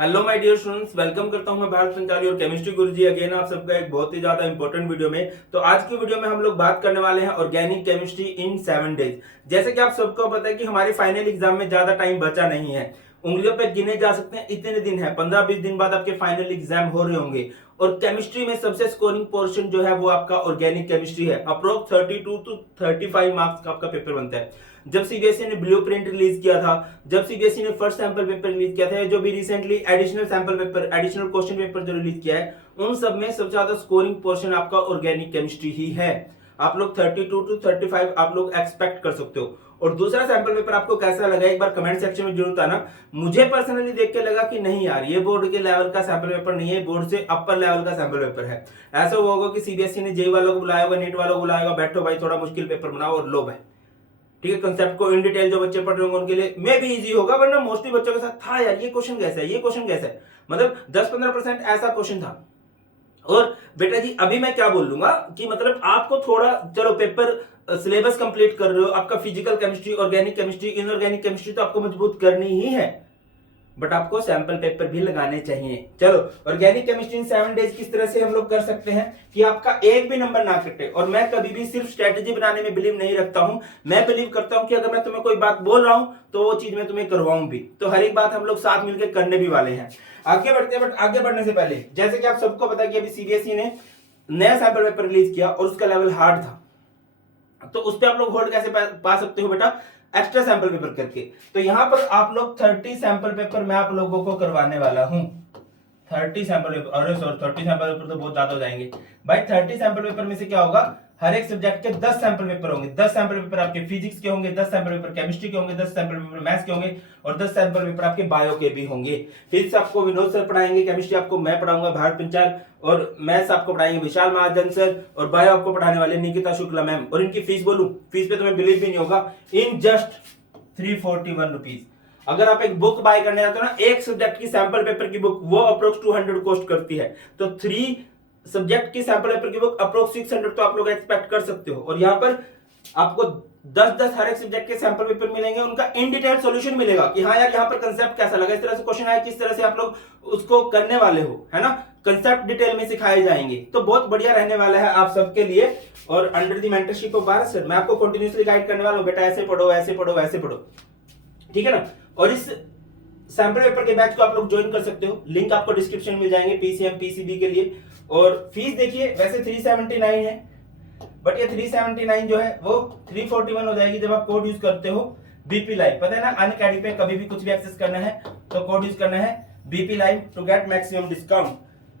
Hello my dear students, welcome करता हूं मैं भारत पंचाली और केमिस्ट्री गुरुजी अगेन आप सबका एक बहुत ही ज्यादा इंपॉर्टेंट वीडियो में। तो आज की वीडियो में हम लोग बात करने वाले हैं ऑर्गेनिक केमिस्ट्री इन 7 डेज। जैसे कि आप सबको पता है कि हमारे फाइनल एग्जाम में ज्यादा टाइम बचा नहीं है, उंगलियों पे गिने जा सकते हैं इतने दिन है, 15-20 दिन बाद आपके फाइनल एग्जाम हो रहे होंगे। और केमिस्ट्री में सबसे स्कोरिंग पोर्शन जो है वो आपका ऑर्गेनिक केमिस्ट्री है। अप्रोक्स 32 टू 35 मार्क्स का आपका पेपर बनता है। जब सीबीएसई ने ब्लूप्रिंट रिलीज किया था, जब सीबीएसई ने फर्स्ट सैंपल पेपर रिलीज किया था, जो भी recently additional sample paper, additional question paper जो रिलीज किया है, उन सब में सबसे ज्यादा स्कोरिंग पोर्शन आपका ऑर्गेनिक केमिस्ट्री ही है। आप लोग 32 टू 35 आप लोग एक्सपेक्ट कर सकते हो। और दूसरा सैंपल पेपर आपको कैसा लगा एक बार कमेंट सेक्शन में जरूर बताना। मुझे पर्सनली देख के लगा कि नहीं यार, ये बोर्ड के लेवल का सैंपल पेपर नहीं है, बोर्ड से अपर लेवल का सैंपल पेपर है। ऐसा हुआ होगा कि सीबीएसई ने जेई वालों को बुलाया होगा, नीट वालों को बुलाया होगा, बैठो भाई थोड़ा मुश्किल पेपर बनाओ और लो भाई, ठीक है। कंसेप्ट को इन डिटेल जो बच्चे पढ़ रहे होंगे उनके लिए मे भी इजी होगा, वरना मोस्टली बच्चों के साथ था यार ये क्वेश्चन कैसा है, ये क्वेश्चन कैसा है, मतलब 10-15% ऐसा क्वेश्चन था। और बेटा जी अभी मैं क्या बोल लूंगा कि मतलब आपको थोड़ा, चलो पेपर सिलेबस कंप्लीट कर रहे हो, आपका physical chemistry, organic chemistry, inorganic chemistry तो आपको मजबूत करनी ही है, बट आपको सैंपल पेपर भी लगाने चाहिए। चलो ऑर्गेनिक केमिस्ट्री इन 7 डेज किस तरह से हम लोग कर सकते हैं कि आपका एक भी नंबर ना कटे। और मैं कभी भी सिर्फ स्ट्रेटेजी बनाने में बिलीव नहीं रखता हूं, मैं बिलीव करता हूं कि अगर मैं तुम्हें कोई बात बोल रहा हूं तो वो चीज मैं तुम्हें करवाऊं भी। तो हर एक बात हम लोग साथ मिलकर करने भी वाले हैं। आगे बढ़ते हैं, बट आगे बढ़ने से पहले जैसे कि आप सबको पता है कि अभी सीबीएसई ने नया सैंपल पेपर रिलीज किया और उसका लेवल हार्ड था, तो उस पर आप लोग होल्ड कैसे पा सकते हो बेटा, एक्स्ट्रा सैंपल पेपर करके। तो यहां पर आप लोग 30 सैंपल पेपर मैं आप लोगों को करवाने वाला हूं। 30 सैंपल पेपर, अरे सॉरी 30 सैंपल पेपर तो बहुत ज्यादा हो जाएंगे भाई। 30 सैंपल पेपर में से क्या होगा, हर एक सब्जेक्ट के 10 सैंपल पेपर होंगे। 10 सैंपल पेपर आपके फिजिक्स के होंगे, 10 सैंपल पेपर केमिस्ट्री के होंगे, 10 सैंपल पेपर मैथ्स के होंगे और 10 सैंपल पेपर आपके बायो के भी होंगे। फिजिक्स आपको विनोद सर पढ़ाएंगे, केमिस्ट्री आपको मैं पढ़ाऊंगा भारत पंचाल, और मैथ्स आपको पढ़ाएंगे विशाल महाजन सर, और बायो आपको पढ़ाने वाले निकिता शुक्ला मैम। और इनकी फीस बोलूं, फीस पे तुम्हें बिलीव भी नहीं होगा, इन जस्ट 341 रुपीज। अगर आप एक बुक बाय करने जाते हो ना, एक सब्जेक्ट की सैंपल पेपर की बुक, वो अप्रोक्स 200 कॉस्ट करती है। तो 3 सब्जेक्ट की सैंपल पेपर की बुक अप्रोक्स 600 तो आप लोग एक्सपेक्ट कर सकते हो। और यहाँ पर आपको 10-10 हर एक सब्जेक्ट के सैंपल पेपर मिलेंगे, उनका इन डिटेल सॉल्यूशन मिलेगा कि हाँ यार यहाँ पर कंसेप्ट कैसा लगा, इस तरह से क्वेश्चन आया, किस तरह से आप लोग उसको करने वाले हो, है ना। कंसेप्ट डिटेल में सिखाए जाएंगे, तो बहुत बढ़िया रहने वाला है आप सबके लिए। और under the mentorship of Bharat sir मैं आपको कंटिन्यूअसली गाइड करने वाला हूँ, बेटा ऐसे पढ़ो, ऐसे पढ़ो, ऐसे पढ़ो, ठीक है ना। और इस सैंपल पेपर के बैच को आप लोग ज्वाइन कर सकते हो, लिंक आपको डिस्क्रिप्शन में मिल जाएंगे पीसीएम पीसीबी के लिए। और फीस देखिए वैसे 379 है, बट ये 379 जो है वो 341 हो जाएगी जब आप कोड यूज करते हो बीपी लाइव। पता है ना, अनअकैडमी पे कभी भी कुछ भी एक्सेस करना है तो कोड यूज करना है BP live to get maximum discount.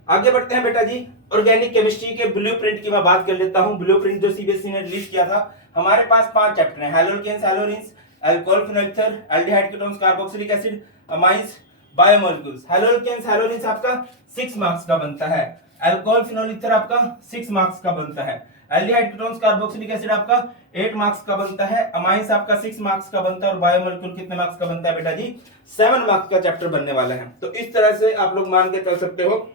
आगे बढ़ते हैं बेटा जी, ऑर्गेनिक केमिस्ट्री के ब्लूप्रिंट की मैं बात कर लेता हूं। ब्लूप्रिंट जो सीबीएसई ने रिलीज किया था, हमारे पास 5 चैप्टर हैं, haloalkanes, haloarenes, alcohol phenol ether, aldehyde ketones, carboxylic acid, amines, biomolecules. Haloalkanes, haloarenes आपका 6 मार्क्स का बनता है, अल्कोहल फिनोल ईथर आपका 6 मार्क्स का बनता है, एल्डिहाइड कीटोन्स, कार्बोक्सिलिक एसिड आपका 8 मार्क्स का बनता है, अमाइंस आपका 6 मार्क्स का बनता है, और बायोमोलिक्यूल कितने मार्क्स का बनता है बेटा जी, 7 मार्क्स का चैप्टर बनने वाला है। तो इस तरह से आप लोग मान के चल सकते हो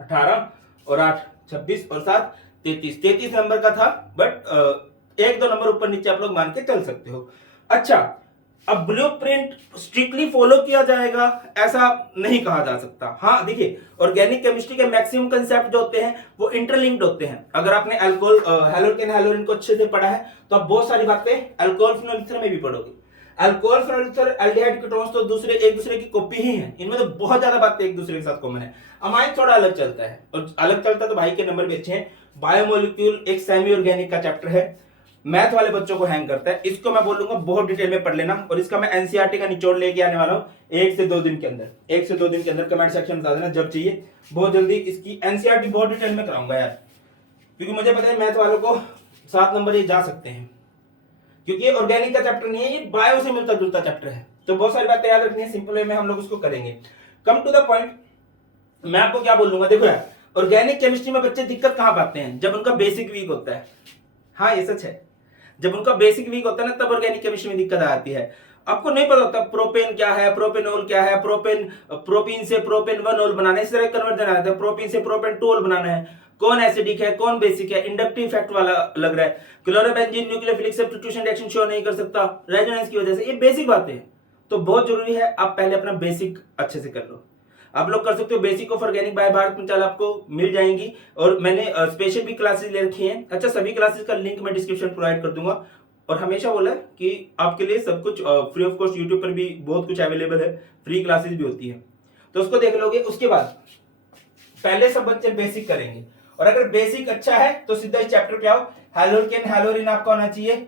18 और 8 26 और 7 33 नंबर का था, बट 1-2 नंबर ऊपर नीचे आप लोग मान के चल सकते हो। अच्छा, अब ब्लूप्रिंट स्ट्रिक्टली फॉलो किया जाएगा ऐसा नहीं कहा जा सकता। हाँ देखिए, ऑर्गेनिक केमिस्ट्री के मैक्सिमम कंसेप्ट जो होते हैं वो इंटरलिंक्ड होते हैं। अगर आपने अल्कोहल, हैलोकेन, हैलोरिन को अच्छे से पढ़ा है तो आप बहुत सारी बातें अल्कोहल फिनोल ईथर में भी पढ़ोगे। Alcohol phenol ether, aldehyde ketones तो दूसरे एक दूसरे की कॉपी ही है, इनमें तो बहुत ज्यादा बातें एक दूसरे के साथ कॉमन है। अमाइन थोड़ा अलग चलता है, और अलग चलता है तो भाई के नंबर भी अच्छे हैं। बायोमोलिक्यूल एक सेमी ऑर्गेनिक का चैप्टर है, मैथ वाले बच्चों को हैंग करता है, इसको मैं बोलूंगा बहुत डिटेल में पढ़ लेना। और इसका मैं एनसीईआरटी का निचोड़ लेके आने वाला हूं 1 से 2 दिन के अंदर, 1 से 2 दिन के अंदर। कमेंट सेक्शन में बता देना जब चाहिए, बहुत जल्दी इसकी एनसीईआरटी बहुत डिटेल में कराऊंगा यार, क्योंकि मुझे पता है मैथ वालों को 7 नंबर ये जा सकते हैं, क्योंकि ये ऑर्गेनिक का चैप्टर नहीं है, ये बायो से मिलता जुलता चैप्टर है। तो बहुत सारी बातें याद रखनी है, सिंपल वे में हम लोग उसको करेंगे। कम टू द पॉइंट, मैं आपको क्या बोलूंगा, देखो यार ऑर्गेनिक केमिस्ट्री में बच्चे दिक्कत कहां पाते हैं, जब उनका बेसिक वीक होता है। हाँ ये सच है, जब उनका बेसिक वीक होता है ना तब ऑर्गेनिक केमिस्ट्री में दिक्कत आती है। आपको नहीं पता होता प्रोपेन क्या है, प्रोपेनॉल क्या है, प्रोपीन से प्रोपेन 1 बनाना है, इस तरह कन्वर्जन आता है, प्रोपीन से प्रोपेन 2 बनाना है, कौन एसिडिक है कौन बेसिक है, इंडक्टिव इफेक्ट वाला लग रहा है, chlorobenzene nucleophilic substitution reaction show नहीं कर सकता रेजोनेंस की वजह से, ये बेसिक बातें हैं। तो बहुत जरूरी है आप पहले अपना बेसिक अच्छे से कर लो। आप लोग कर सकते हो। Basic of organic by Bharat Panchal आपको मिल जाएंगी और मैंने स्पेशल भी क्लासेस ले रखी हैं। अच्छा, सभी क्लासेस का लिंक मैं डिस्क्रिप्शन प्रोवाइड कर दूंगा और हमेशा बोला है कि आपके लिए सब कुछ फ्री ऑफ कॉस्ट। यूट्यूब पर भी बहुत कुछ अवेलेबल है, फ्री क्लासेस भी होती है, तो उसको देख लोगे। उसके बाद पहले सब बच्चे बेसिक करेंगे और अगर बेसिक अच्छा है तो सीधा इस चैप्टर पे आओ। हैलोकेन हैलोरिन आपका होना चाहिए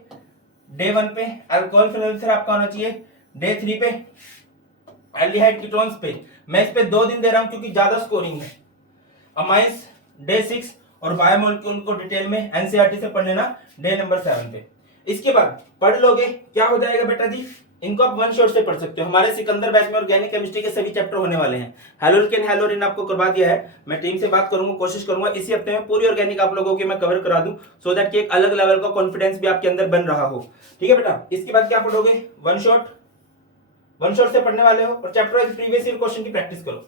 डे 1 पे, अल्कोहल फिनोल आपका होना चाहिए डे 3 पे, एल्डिहाइड कीटोन्स पे मैं इस पे 2 दिन दे रहा हूं क्योंकि ज्यादा स्कोरिंग है। अमाइंस डे 6 और बायोमोलिक्यूल को डिटेल में एनसीईआरटी से पढ़ लेना डे नंबर 7 पे। इसके बाद पढ़ लोगे क्या हो जाएगा बेटा जी, इनको आप वन शॉट से पढ़ सकते हो। हमारे सिकंदर बैच में ऑर्गेनिक केमिस्ट्री के सभी चैप्टर होने वाले हैं। हैलोकेन हैलोरिन आपको करवा दिया है, मैं टीम से बात करूंगा, कोशिश करूंगा इसी हफ्ते में पूरी ऑर्गेनिक आप लोगों की मैं कवर करा दूं, सो दैट कि एक अलग लेवल का कॉन्फिडेंस भी आपके अंदर बन रहा हो। ठीक है बेटा, इसके बाद क्या पढ़ोगे, वन शॉट से पढ़ने वाले हो और chapter wise previous year question की प्रैक्टिस करो।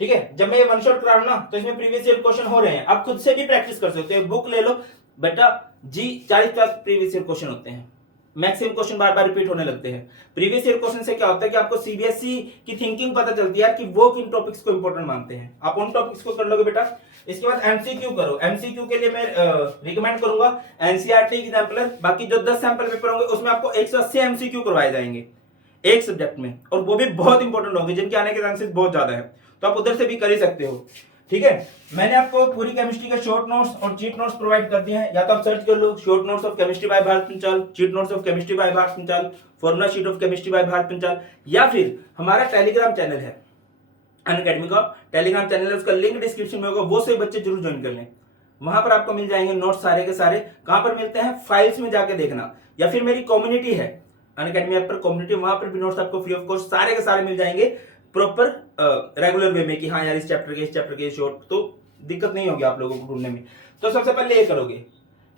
ठीक है, जब मैं ये वन शॉट करा रहा हूं ना तो इसमें प्रीवियस ईयर क्वेश्चन हो रहे हैं, आप खुद से भी प्रैक्टिस कर सकते हो। बुक ले लो बेटा जी, 40 प्रीवियस ईयर क्वेश्चन होते हैं, मैक्सिमम क्वेश्चन बार बार रिपीट होने लगते हैं। प्रीवियस ईयर क्वेश्चन से क्या होता है कि आपको सीबीएसई की थिंकिंग पता चलती है कि वो किन टॉपिक्स को इंपॉर्टेंट मानते हैं, आप उन टॉपिक्स को कर लोगे बेटा। इसके बाद एमसीक्यू करो। एमसीक्यू के लिए मैं रिकमेंड करूंगा एनसीईआरटी एग्जाम्पलर। बाकी जो 10 सैंपल पेपर होंगे उसमें आपको 180 एमसीक्यू करवाए जाएंगे एक सब्जेक्ट में, और वो भी बहुत इंपॉर्टेंट होंगे जिनके आने के चांसेस बहुत ज्यादा है, तो आप उधर से भी कर ही सकते हो। ठीक है, मैंने आपको पूरी केमिस्ट्री के शॉर्ट नोट्स और चीट नोट्स प्रोवाइड कर दिए हैं, या तो आप सर्च कर लो short notes of chemistry by Bharat Panchal, cheat notes of chemistry by Bharat Panchal, formula sheet of chemistry by Bharat Panchal, या फिर हमारा टेलीग्राम चैनल है अनअकैडमी का, टेलीग्राम चैनल है, उसका लिंक डिस्क्रिप्शन में होगा, वो सभी बच्चे जरूर ज्वाइन कर लें। वहां पर आपको मिल जाएंगे नोट्स सारे के सारे। कहां पर मिलते हैं, फाइल्स में जाके देखना, या फिर मेरी कम्युनिटी है अनअकैडमी ऐप पर कम्युनिटी, वहां पर भी नोट्स आपको फ्री ऑफ कॉस्ट सारे के सारे मिल जाएंगे प्रॉपर रेगुलर वे में कि हाँ यार इस चैप्टर के शॉर्ट, तो दिक्कत नहीं होगी आप लोगों को ढूंढने में। तो सबसे पहले ये करोगे,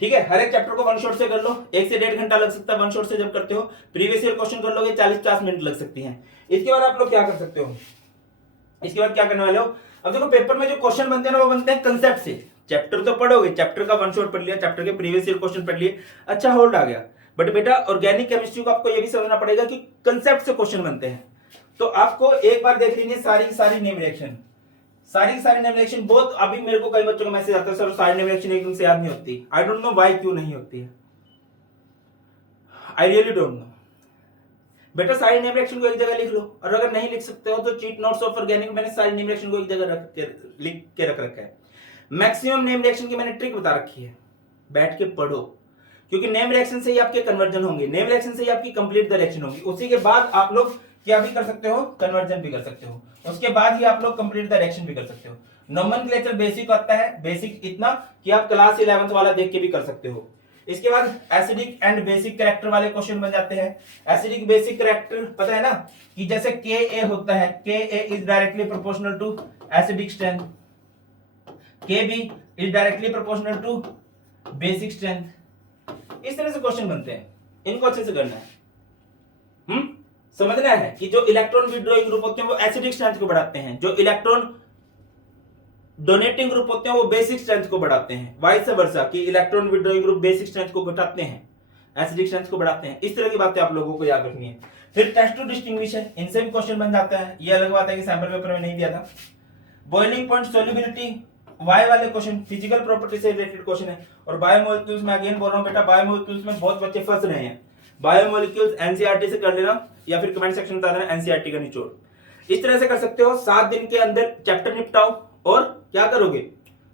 ठीक है, हर एक चैप्टर को वन शॉट से कर लो, 1 से 1.5 घंटा लग सकता है वन शॉट से जब करते हो। प्रीवियस ईयर क्वेश्चन कर लोगे 40-50 मिनट लग सकती हैं। इसके बाद आप लोग क्या कर सकते हो, इसके बाद क्या करने वाले हो, अब देखो पेपर में जो क्वेश्चन बनते हैं ना वो बनते हैं कंसेप्ट से। चैप्टर तो पढ़ोगे, चैप्टर का वन शॉट पढ़ लिया, चैप्टर के प्रीवियस ईयर क्वेश्चन पढ़ लिए, अच्छा होल्ड आ गया। बट बेटा ऑर्गेनिक केमिस्ट्री को आपको ये भी समझना पड़ेगा कि कंसेप्ट से क्वेश्चन बनते हैं। तो आपको एक बार देख लीजिए सारी नेम रिएक्शन, सारी नेम रिएक्शन बहुत। अभी मेरे को कई बच्चों का मैसेज आता है सर सारी नेम रिएक्शन एकदम से याद नहीं होती। आई डोंट नो व्हाई, क्यों नहीं होती है, आई रियली डोंट नो। बेटा सारी नेम रिएक्शन को एक जगह लिख लो, और अगर नहीं लिख सकते हो तो चीट नोट्स ऑफ ऑर्गेनिक मैंने सारी नेम रिएक्शन को एक जगह लिख के रख रखा है। मैक्सिमम नेम रिएक्शन की मैंने ट्रिक बता रखी है, बैठ के पढ़ो, क्योंकि नेम रिएक्शन से ही आपके कन्वर्जन होंगे, नेम रिएक्शन से ही आपकी कंप्लीट द रिएक्शन होगी। उसी के बाद आप लोग क्या भी कर सकते हो, कन्वर्जन भी कर सकते हो, उसके बाद ही आप लोग कंप्लीट द रिएक्शन भी कर सकते हो। नोमेनक्लेचर बेसिक आता है, बेसिक इतना कि आप क्लास 11th वाला देख के भी कर सकते हो। इसके बाद एसिडिक एंड बेसिक कैरेक्टर वाले क्वेश्चन बन जाते हैं। एसिडिक बेसिक कैरेक्टर पता है ना कि जैसे Ka होता है, Ka is directly proportional to acidic strength, Kb is directly proportional to basic strength. इस तरह से क्वेश्चन बनते हैं, इनको अच्छे से करना है। समझना है कि जो इलेक्ट्रॉन विड्रॉइंग ग्रुप होते हैं वो एसिडिक स्ट्रेंथ को बढ़ाते हैं, जो इलेक्ट्रॉन डोनेटिंग ग्रुप होते हैं वो बेसिक स्ट्रेंथ को बढ़ाते हैं, वाइस वर्सा कि electron withdrawing group basic strength को घटाते हैं, एसिडिक स्ट्रेंथ को बढ़ाते हैं। इस तरह की बातें आप लोगों को याद रखनी है। फिर टेस्ट टू डिस्टिंग्विश है, इनसे भी क्वेश्चन बन जाता है। ये अलग बात है कि सैंपल पेपर में नहीं दिया था। बॉइलिंग पॉइंट सोल्युबिलिटी वाई वाले क्वेश्चन फिजिकल प्रॉपर्टी से रिलेटेड क्वेश्चन है। और बायोमोलिक्यूल्स में अगेन बोल रहा हूं बेटा, बायोमोलिक्यूल्स में बहुत बच्चे फंस रहे हैं। बायोमोलिक्यूल्स एनसीईआरटी से कर लेना, या फिर कमेंट सेक्शन में बता देना एनसीईआरटी का निचोड़। इस तरह से कर सकते हो। 7 दिन के अंदर चैप्टर निपटाओ, और क्या करोगे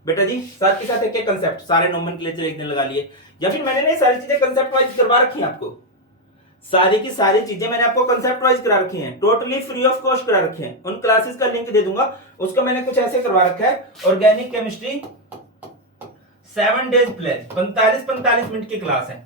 बेटा जी, साथ के साथ एक कंसेप्ट, सारे नोमेनक्लेचर एक दिन लगा लिए, या फिर मैंने नहीं सारी चीजें कंसेप्ट वाइज करवा रखी हैं आपको, सारी की सारी चीजें मैंने आपको कंसेप्ट वाइज करा रखी हैं, टोटली फ्री ऑफ कॉस्ट करा रखी हैं। उन क्लासेस का लिंक दे दूंगा, उसका मैंने कुछ ऐसे करवा रखा है, organic chemistry 7 days place, 45 minute की क्लास है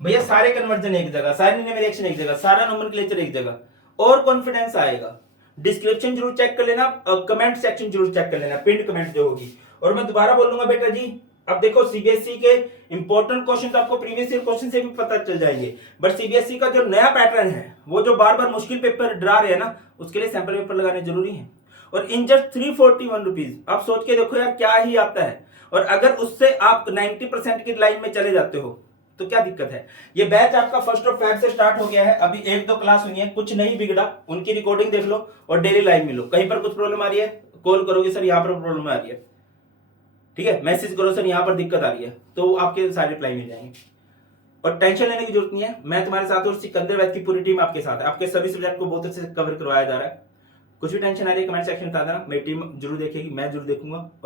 भैया, सारे कन्वर्जन एक जगह, सारी नेम रिएक्शन एक जगह, सारा नोमेनक्लेचर एक जगह, और कॉन्फिडेंस आएगा। डिस्क्रिप्शन जरूर चेक कर लेना, कमेंट सेक्शन जरूर चेक कर लेना, पिंड कमेंट जो होगी। और मैं दोबारा बोल दूंगा बेटा जी, अब देखो सीबीएसई के इंपॉर्टेंट क्वेश्चन तो आपको प्रीवियस ईयर क्वेश्चन से भी पता चल जाएंगे, बट सीबीएसई का जो नया पैटर्न है, वो जो बार बार मुश्किल पेपर डरा रहे हैं ना, उसके लिए सैंपल पेपर लगाने जरूरी है। और इन जस्ट 341 रुपीज आप सोच के देखो यार क्या ही आता है। और अगर उससे आप 90% की लाइन में चले जाते हो तो क्या दिक्कत है? ये बैच आपका 1 फेब से स्टार्ट हो गया है, अभी 1-2 क्लास हुई है, कुछ नहीं बिगड़ा, उनकी रिकॉर्डिंग देख लो और डेली लाइव मिलो। कहीं पर कुछ प्रॉब्लम आ रही है, कॉल करोगे सर यहाँ पर प्रॉब्लम आ रही है, ठीक है, मैसेज करो सर यहाँ पर दिक्कत आ रही है, तो आपके सारे रिप्लाई मिल जाएंगे। और टेंशन लेने की जरूरत नहीं है, मैं तुम्हारे साथ हूँ, सिकंदर वैद की पूरी टीम आपके साथ है, आपके सभी सब्जेक्ट को बहुत अच्छे से कवर करवाया जा रहा है। कुछ भी टेंशन आ रही है कमेंट सेक्शन में बता देना, मेरी टीम जरूर देखेगी, मैं जरूर देखूंगा।